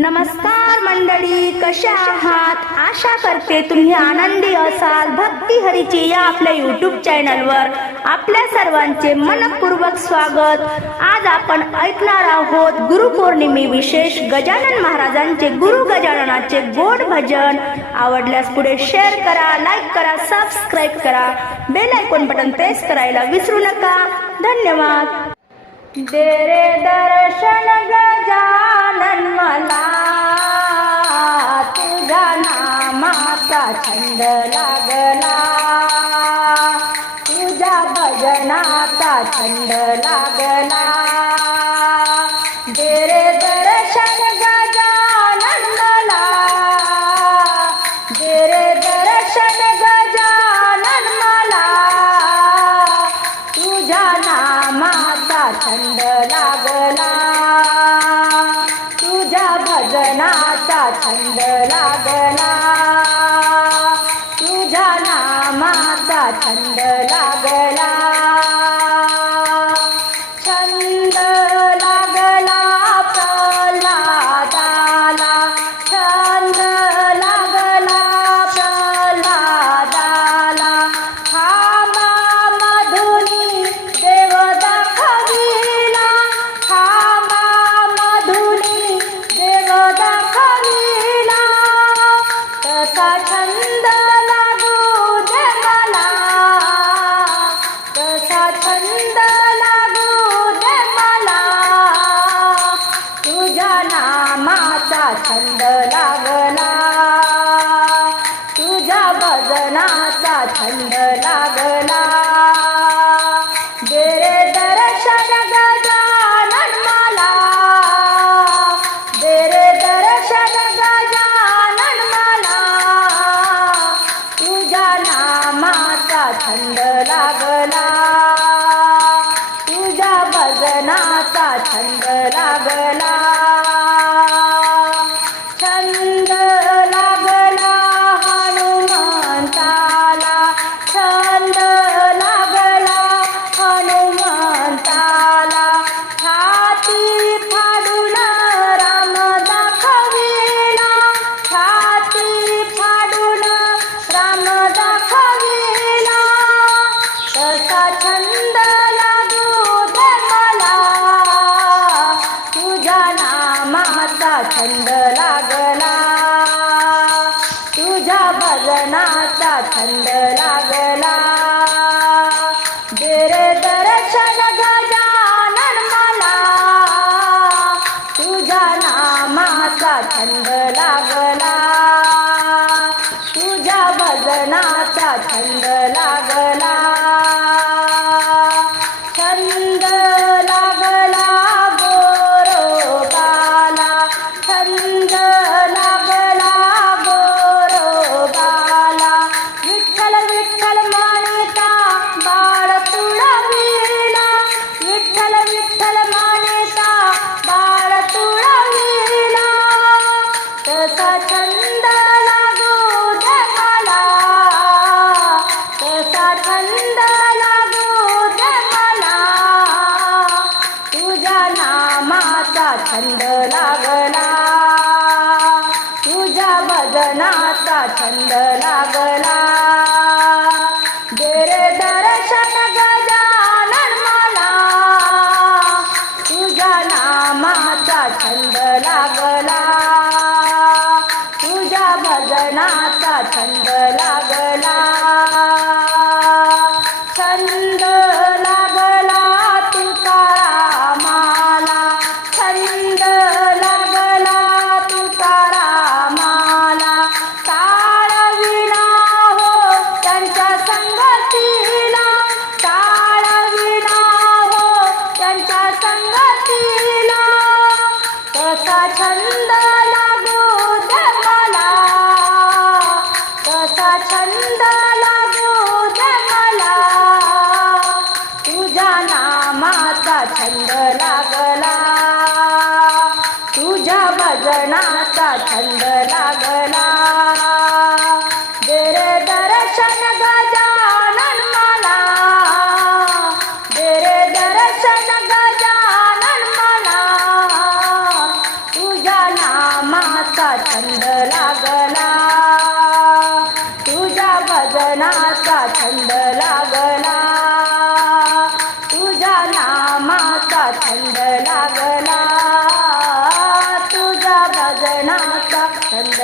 नमस्कार मंडळी, कशा आहात? आशा करते तुम्ही आनंदी असाल. भक्ती हरीची या आपल्या यूट्यूब चॅनलवर आपल्या सर्वांचे मनपूर्वक स्वागत. आज आपण ऐकणार आहोत गुरुपौर्णिमे विशेष गजानन महाराजांचे गुरु गजाननाचे गोड भजन. आवडल्यास पुढे शेअर करा, लाईक करा, सबस्क्राईब करा, बेल आयकॉन बटन प्रेस करायला विसरू नका. धन्यवाद. दे रे दर्शन गजानन मला, तुझ्या नामाचा छंद लागला, तुझ्या भजनाचा छंद लागला. दे रे दर्शन गजानन मला, दे रे दर्शन गजानन मला, तुझ्या नामाचा छंद लागला, तुझ्या भजनाचा छंद लागला, तुझ्या नामाचा छंद लागला. छंद लागला प्रल्हादाला, छंद लागला प्रल्हादाला. खांबा मधुनी देव दाखविला, खांबा मधुनी देव दाखविला. तसा छंद लागू दे मला, तसा छंद लागू दे मला, तुझ्या नामाचा छंद लागला, तुझ्या भजनाचा छंद लागला. दे रे दर्शन गजानन मला, दे रे दर्शन गजानन मला, तुझ्या नामाचा छंद लागला, तुझ्या भजनाचा छंद लागला. छंद लागला हनुमंताला, छंद लागला हनुमंताला. छाती फाडून राम दाखविला, छाती फाडून राम दाखविला. तसा छंद लागू दे मला, तुझ्या नामाचा छंद लागला, तुझ्या भजनाचा छंद लागला. दे रे दर्शन गजानन मला, तुझ्या नामाचा छंद लागला, तुझ्या भजनाचा छंद लागला. छंद लागला गोरोबाला, छंद लागला गोरोबाला. विठ्ठल विठ्ठल म्हणता बाळ तुळविला, विठ्ठल विठ्ठल म्हणता बाळ तुळविला. तसा छंद लागू दे मला, तसा छंद लागू दे मला, तुझ्या नामाचा छंद लागला, तुझ्या भजनाचा छंद लागला. दे रे दर्शन गजानन मला, तुझ्या नामाचा छंद लागला, तुझ्या भजनाचा छंद लागला. छंद लागला तुकारामाला, छंद लागला तुकारामाला. ताळविणा हो त्यांच्या संगतीला, ताळविणा हो त्यांच्या संगतीला. तसा छंद लागू दे मला, तसा छंद लागू दे मला, तुझ्या नामाचा छंद लागला, तुझ्या भजनाचा छंद लागला. दे रे दर्शन गजानन मला, दे रे दर्शन गजानन मला, तुझ्या नामाचा छंद लागला, तुझ्या भजनाचा छंद लागला, तुझ्या नामाचा छंद लागला, तुझ्या भजनाचा छंद